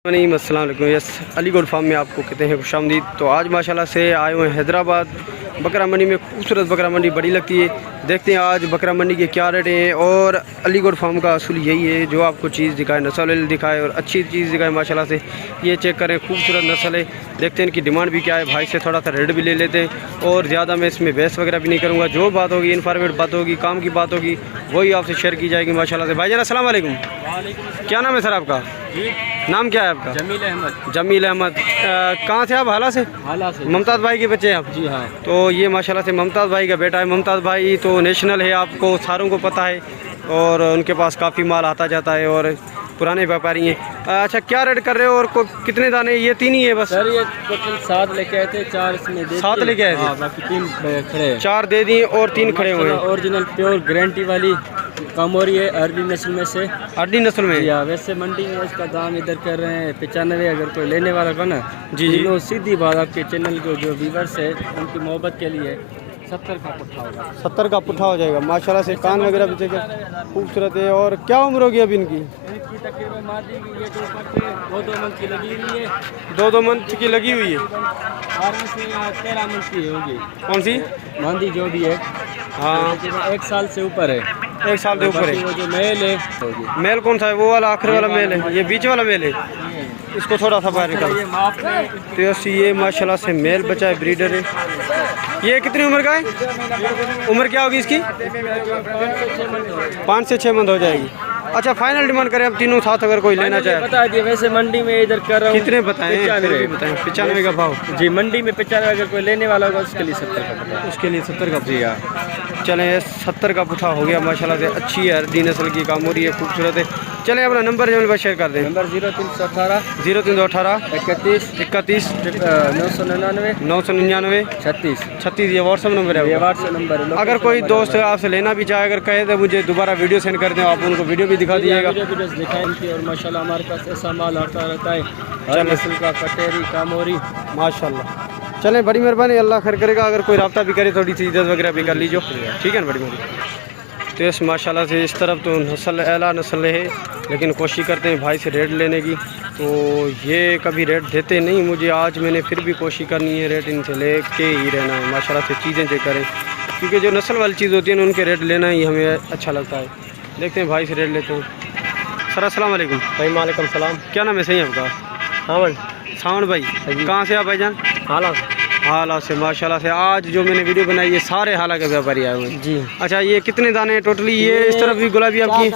अस्सलाम वालेकुम। Yes, Aligarh farm में आपको कहते हैं खुशामदीद। तो आज माशाल्लाह से आए हुए हैं हैदराबाद बकरा मंडी में। खूबसूरत बकरा मंडी बड़ी लगती है। देखते हैं आज बकरा मंडी के क्या रेट हैं। और अलीगढ़ फार्म का असूल यही है, जो आपको चीज़ दिखाए, नस्ल दिखाए और अच्छी चीज़ दिखाए। माशाल्लाह से ये चेक करें, खूबसूरत नस्ल है। देखते हैं इनकी डिमांड भी क्या है। भाई से थोड़ा सा रेट भी ले लेते हैं। और ज़्यादा मैं इसमें बहस वगैरह भी नहीं करूँगा। जो बात होगी, इन्फॉर्मेट बात होगी, काम की बात होगी, वही आपसे शेयर की जाएगी माशाल्लाह से। भाईजान अस्सलाम वालेकुम। क्या नाम है सर आपका? नाम क्या है आपका? जमील अहमद। जमील अहमद। कहाँ से आप? हाला से? हाला से। मुमताज़ भाई के बच्चे हैं आप? जी हाँ। तो ये माशाल्लाह से मुमताज़ भाई का बेटा है। मुमताज़ भाई तो नेशनल है, आपको सारों को पता है। और उनके पास काफ़ी माल आता जाता है और पुराने व्यापारी हैं। अच्छा, क्या रेट कर रहे हो और कितने दाने? ये तीन ही है बस? सर ये टोटल 7 लेके आए थे, 4 इसमें दे 7 लेके आए थे? हाँ, बाकी 3 खड़े हैं। 4 दे दिए और 3 खड़े हुए हैं। ओरिजिनल प्योर गारंटी वाली कामोरी है, अर्ली नस्ल में से। अर्ली नस्ल में? या वैसे मंडी में इसका दाम इधर कर रहे हैं 95। अगर कोई लेने वाला हो ना जी जी, तो सीधी बात, आपके चैनल को जो व्यूवर्स है उनकी मोहब्बत के लिए 70 का पुट्ठा होगा। 70 का पुट्ठा हो जाएगा। माशाल्लाह से कान वगैरह भी खूबसूरत है। और क्या उम्र होगी अभी इनकी? इनकी तकरीबन मार दी गई है, 2 मंथ की लगी हुई है। 2 मंथ की लगी हुई है। 12 से 13 मंथ की होगी। कौन सी? मांदी जो भी है, हाँ, 1 साल से ऊपर है। 1 साल के ऊपर है। वो जो मेल है होगी। मेल कौन सा है? वो वाला आखिर वाला मेल है? ये बीच वाला मेल है? इसको थोड़ा सा बाहर निकाल। ये माफ है। तो ये माशाल्लाह से मेल बचा है, ब्रीडर है। ये कितनी उम्र का है? उम्र क्या होगी इसकी? 5 से 6 मंथ हो जाएगी। अच्छा, फाइनल डिमांड करें अब तीनों साथ, अगर कोई लेना चाहे? बता दिए वैसे मंडी में इधर कर रहा हूँ। कितने बताएं? 95 का भाव जी, मंडी में 95। अगर कोई लेने वाला होगा उसके लिए 70 का बता। उसके लिए 70 का। जी हाँ। चलें, 70 का पुट्ठा हो गया माशाल्लाह से। अच्छी है, अर्दी नस्ल की कामोरी है, खूबसूरत है। चलें, अपना नंबर जमील भाई शेयर कर दें। नंबर 0318 0318 31 31 999 999 36 36। ये व्हाट्सअप नंबर है? ये व्हाट्सएप नंबर है। अगर कोई दोस्त आपसे लेना भी चाहे, अगर कहे तो मुझे दोबारा वीडियो सेंड कर दें, आप उनको वीडियो भी दिखा दीजिएगा। वीडियोस दिखाएं इनकी। और माशाल्लाह हमारे पास ऐसा माल आता रहता है, हर नस्ल का, कटेरी, कामोरी, माशाल्लाह। चलें, बड़ी मेहरबानी, अल्लाह खैर करेगा। अगर कोई रब्ता भी करे, थोड़ी सी इज्जत वगैरह भी कर लीजिए, ठीक है ना? बड़ी मेहरबानी। तो इस माशाल्लाह से इस तरफ तो नस्ल एला नस्ल है, लेकिन कोशिश करते हैं भाई से रेट लेने की। तो ये कभी रेट देते नहीं मुझे। आज मैंने फिर भी कोशिश करनी है, रेट इनसे ले के ही रहना है माशाल्लाह से। चीज़ें चेक करें, क्योंकि जो नस्ल वाली चीज़ होती है ना, उनके रेट लेना ही हमें अच्छा लगता है। देखते हैं भाई से रेट लेते हैं। सर अस्सलाम वालेकुम। भाई वालेकुम सलाम। क्या नाम है सही आपका? सावन। सावन भाई, कहाँ से आप भाईजान? हाला। हाला से। माशाल्लाह से आज जो मैंने वीडियो बनाई, ये सारे हाला के व्यापारी आए हुए हैं जी। अच्छा, ये कितने दाने हैं टोटली? ये इस तरफ भी गुलाबी आपकी?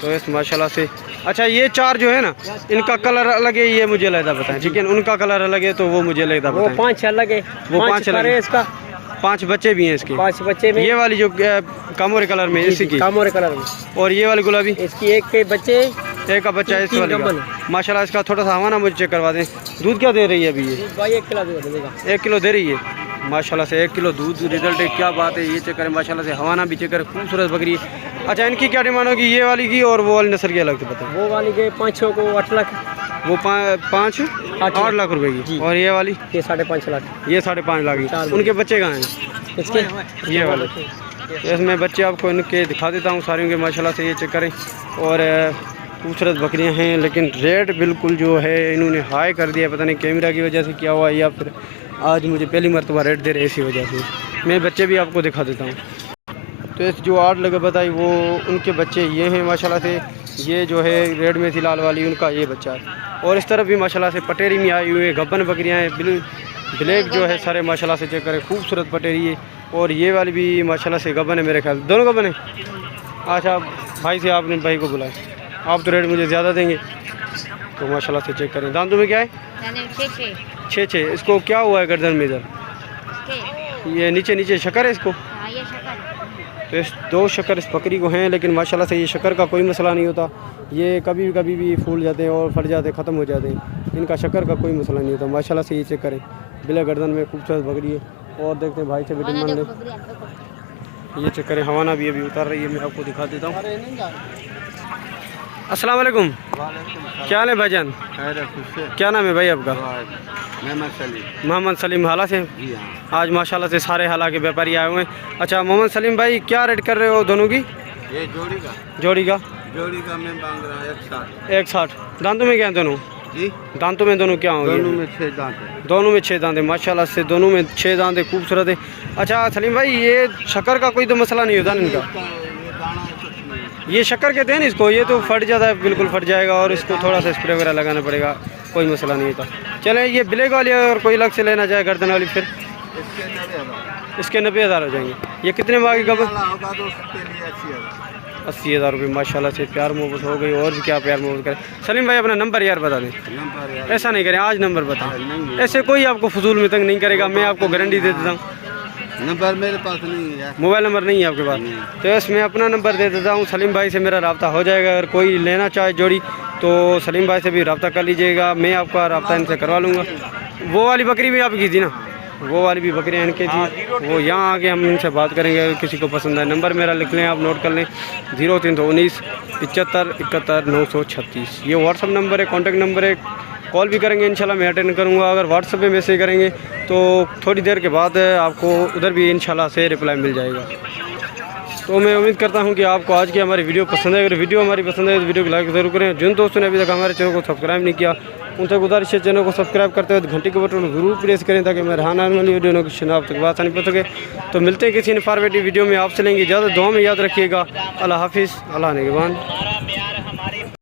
तो इस माशाल्लाह से। अच्छा, ये 4 जो है ना, इनका कलर अलग है, ये मुझे अलग बताएं, ठीक है? उनका कलर अलग है, तो वो मुझे अलग बताएं। वो 5 अलग है। वो 5 अलग है। इसका 5 बच्चे भी हैं इसके? 5 बच्चे में। ये वाली जो कामोरे कलर में, इसी की? कामोरे कलर में। और ये वाली गुलाबी? इसकी एक के बच्चे, एक का बच्चा है इस वाली का। है। माशाल्लाह, इसका थोड़ा सा हवाना मुझे चेक करवा दें। दूध क्या दे रही है अभी ये? भाई 1 किलो दूध देगा। 1 किलो दे रही है माशाल्लाह से। 1 किलो दूध रिजल्ट है, क्या बात है। ये चेक करें माशाल्लाह से, हवाना भी चेक करें, खूबसूरत बकरी है। अच्छा, इनकी क्या डिमांड होगी? ये वाली की और वो वाली नस्ल की अलग से बताएं। वो वाली के 5 को 8 लाख। वो 5 8 लाख रुपए की। और ये वाली? ये 5.5 लाख। ये 5.5 लाख की। उनके बच्चे कहाँ हैं इसके? ये वाले। इसमें बच्चे आपको इनके दिखा देता हूँ सारे के माशाल्लाह से। ये चेक करें। और खूबसूरत बकरियां हैं, लेकिन रेट बिल्कुल जो है इन्होंने हाई कर दिया। पता नहीं कैमरा की वजह से क्या हुआ, या फिर आज मुझे पहली मरतबा रेट दे रहे इसी वजह से। मैं बच्चे भी आपको दिखा देता हूँ। तो इस जो 8 लगे बताई, वो उनके बच्चे ये हैं माशाल्लाह से। ये जो है रेड में थी लाल वाली, उनका ये बच्चा है। और इस तरफ भी माशाल्लाह से पटेरी में आई हुई है, गब्बन बकरियाँ हैं, ब्लैक जो है सारे माशाल्लाह से चेक करें, खूबसूरत पटेरी है। और ये वाली भी माशाल्लाह से गब्बन है, मेरे ख्याल दोनों गब्बन है। अच्छा, भाई से आपने भाई को बुलाया, आप तो रेट मुझे ज़्यादा देंगे। तो माशाल्लाह से चेक करें। दांतों में क्या है? 6। इसको क्या हुआ है गर्दन में इधर? ये नीचे शक्कर है इसको? तो इस 2 शक्कर इस बकरी को हैं, लेकिन माशाल्लाह से ये शक्कर का कोई मसला नहीं होता। ये कभी भी फूल जाते हैं और फट जाते हैं, ख़त्म हो जाते हैं। इनका शक्कर का कोई मसला नहीं होता माशाल्लाह से। ये चेक करें, बिला गर्दन में खूबसूरत बकरी है। और देखते हैं भाई से भी डिमांड ले। ये चेक करें, हवाना भी अभी उतार रही है, मैं आपको दिखा देता हूँ। अस्सलाम वालेकुम। क्या हाल है भाईजान? क्या नाम है भाई आपका? मोहम्मद सलीम। हाला से? आज माशाल्लाह से सारे हाला के व्यापारी आए हुए हैं। अच्छा मोहम्मद सलीम भाई, क्या रेट कर रहे हो दोनों की? ये जोड़ी का। जोड़ी का जोड़ी का मैं मांग रहा है 160। 160। दांतों में क्या है दोनों? जी दांतों में दोनों क्या होंगे? दोनों में 6 दांत है। दोनों में 6 दांत है माशाल्लाह से, दोनों में 6 दांत है, खूबसूरत है। अच्छा सलीम भाई, ये शक्कर का कोई तो मसला नहीं होता ना इनका? ये दाना कुछ नहीं। ये शक्कर कहते हैं ना इसको, ये तो फट जाता है, बिल्कुल फट जाएगा और इसको थोड़ा सा स्प्रे वगैरह लगाना पड़ेगा, कोई मसला नहीं होता। चलें, ये ब्लैक वाली अगर कोई अलग से लेना चाहे गर्दन वाली, फिर इसके 90,000 हो जाएंगे। ये कितने माह की कब? होगा तो उसके लिए 80,000। 80,000 रुपये माशाल्लाह से। प्यार मोहब्बत हो गई, और भी क्या प्यार मोहब्बत करें। सलीम भाई अपना नंबर यार बता दें। नंबर यार ऐसा नहीं करें, आज नंबर बताएं, नहीं ऐसे कोई आपको फजूल में तंग नहीं करेगा, मैं आपको गारंटी दे देता हूँ। नंबर मेरे पास नहीं है यार। मोबाइल नंबर नहीं है आपके पास? तो इसमें अपना नंबर दे देता हूँ, सलीम भाई से मेरा रब्ता हो जाएगा। अगर कोई लेना चाहे जोड़ी तो सलीम भाई से भी रब्ता कर लीजिएगा, मैं आपका रब्ता इनसे करवा लूँगा। वो वाली बकरी भी आपकी थी ना? वो वाली भी बकरियाँ इनकी थी, वो यहाँ आके हम इनसे बात करेंगे। अगर किसी को पसंद है, नंबर मेरा लिख लें, आप नोट कर लें, 0319 75 71 936। ये व्हाट्सअप नंबर है, कॉन्टैक्ट नंबर है। कॉल भी करेंगे इंशाल्लाह मैं अटेंड करूँगा। अगर व्हाट्सअप पे मैसेज करेंगे तो थोड़ी देर के बाद आपको उधर भी इंशाल्लाह से रिप्लाई मिल जाएगा। तो मैं उम्मीद करता हूँ कि आपको आज की हमारी वीडियो पसंद है। अगर वीडियो हमारी पसंद है तो वीडियो को लाइक ज़रूर करें। जिन दोस्तों ने अभी तक हमारे चैनल को सब्सक्राइब नहीं किया, उनसे गुजारिश है चैनल को सब्सक्राइब करते हुए घंटी के बटन को ज़रूर प्रेस करें, ताकि मेरे आने वाली वीडियो नोटिफिकेशन आप तक आसानी पहुँच सके। तो मिलते हैं किसी इन्फॉर्मेटिव वीडियो में, आपसे लेंगे इजाज़त। दुआ में याद रखिएगा। अल्लाह हाफिज़, अल्लाह निगहबान।